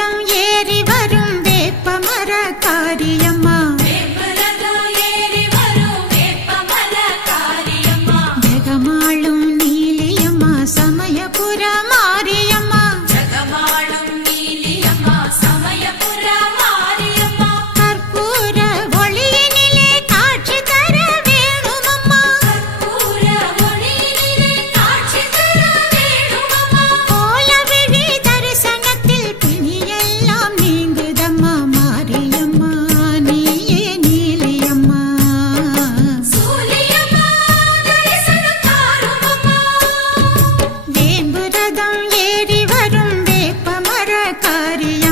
ரதம் ஏறி வரும் வேப்ப மர காரியம்மா ஜெகமாளும் María.